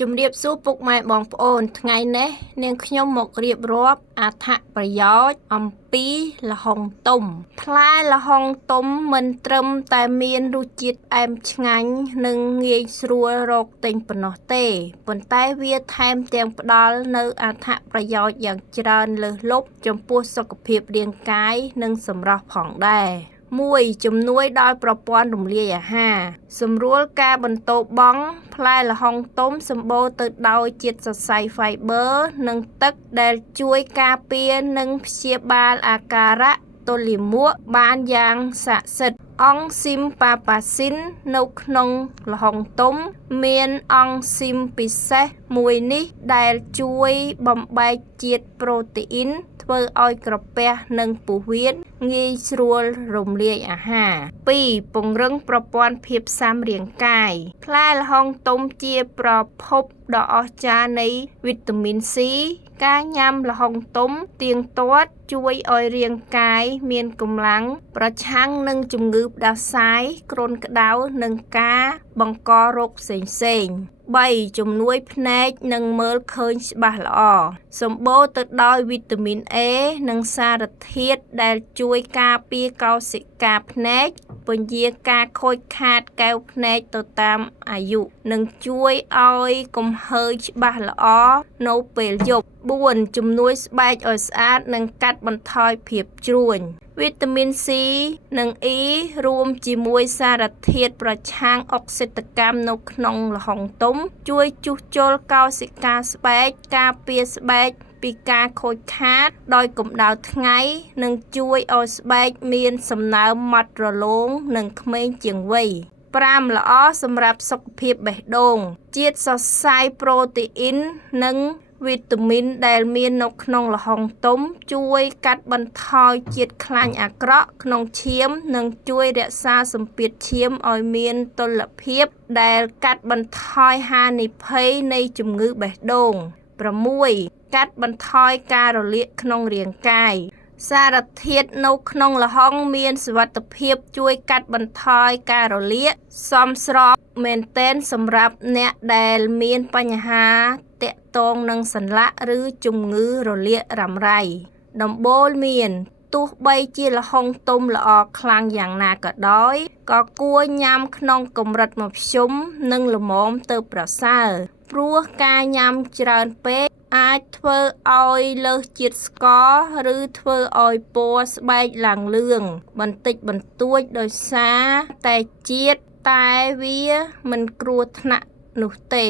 ជំរាបសួរពុកម៉ែបងប្អូនថ្ងៃនេះនាងខ្ញុំមករៀបរាប់អត្ថប្រយោជន៍អំពីល្ហុងទុំផ្លែល្ហុងទុំមិនត្រឹមតែមានរសជាតិផ្អែមឆ្ងាញ់និងងាយស្រួលរកទិញប៉ុណ្ណោះទេប៉ុន្តែវាថែមទាំងផ្ដល់នូវអត្ថប្រយោជន៍យ៉ាងច្រើនលើសលប់ចំពោះសុខភាពរាងកាយនិងសម្រស់ផងដែរ1. ជំនួយដល់ប្រព័ន្ធរំលាយអាហារសម្រួលការបន្តបង់ផ្លែល្ហុងទុំសម្បូរទៅដោយជាតិសរសៃ Fiber និងទឹកដែលជួយការពារនិងព្យាបាលអាការៈទល់លាមកបានយ៉ាងស័ក្តិសិទ្ធិអង់ស៊ីមប៉ាប៉ាស៊ីននៅក្នុងល្ហុងទុំមានអង់ស៊ីមពិសេសមួយនេះដែលជួយបំបែកជាតិប្រូតេអ៊ីនធ្វើឲ្យក្រពះនិងពោះវៀនងាយស្រួលរំលាយអាហារ 2. ពង្រឹងប្រព័ន្ធភាពស៊ាំរាងកាយផ្លែល្ហុងទុំជាប្រភពដ៏អស្ចារ្យនៃវីតាមីន C ការញ៉ាំល្ហុងទុំទៀងទាត់ជួយឲ្យរាងកាយមានកម្លាំងប្រឆាំងនឹងជំងឺផ្ដាសាយគ្រុនក្តៅនិងការបង្ករោគផ្សេងៗ 3. ជំនួយភ្នែកនិងមើលឃើញច្បាស់ល្អសម្បូរទៅដោយវីតាមីន A និងសារធាតុដែលជួយការពារកោសិកាភ្នែកពន្យាការខូចខាតកែវភ្នែកទៅតាមអាយុនិងជួយឲ្យគំហើញច្បាស់ល្អនៅពេលយប់ 4. ជំនួយស្បែកឲ្យស្អាតនិងកាត់បន្ថយភាពជ្រួញវីតាមីន C និង E រួមជាមួយសារធាតុប្រឆាំងអុកស៊ីតកម្មនៅក្នុងល្ហុងទុំជួយជួសជុលកោសិកាស្បែកការពារស្បែកពីការខូចខាតដោយកម្ដៅថ្ងៃនិងជួយឲ្យស្បែកមានសំណើមម៉ត់រលោងនិងក្មេងជាងវ័យ 5. ល្អសម្រាប់សុខភាពបេះដូងជាតិសរសៃប្រូតេអ៊ីននិងវីតាមីនដែលមាននៅក្នុងល្ហុងទុំជួយកាត់បន្ថយជាតិខ្លាញ់អាក្រក់ក្នុងឈាមនិងជួយរក្សាសម្ពាធឈាមឲ្យមានតុល្យភាពដែលកាត់បន្ថយហានិភ័យនៃជំងឺបេះដូង 6. កាត់បន្ថយការរលាកក្នុងរាងកាយសារធាតុនៅក្នុងល្ហុងមានសុវត្ថិភាពជួយកាត់បន្ថយការរលាកសមស្របមែនទែនសម្រាប់អ្នកដែលមានបញ្ហាទាក់ទងនឹងសន្លាក់ឬជំងឺរលាករ៉ាំរ៉ៃដំបូលមានទោះបីជាល្ហុងទុំល្អខ្លាំងយ៉ាងណាក៏ដោយក៏គួរញ៉ាំក្នុងកម្រិតមធ្យមនិងល្មមទៅប្រសើរព្រោះការញ៉ាំច្រើនពេកអាចធ្វើឲ្យលើសជាតិស្ករឬធ្វើឲ្យពណ៌ស្បែកឡើងលឿងបន្តិចបន្តួចដោយសារតែជាតិតែវាមិនគ្រោះថ្នាក់នោះទេ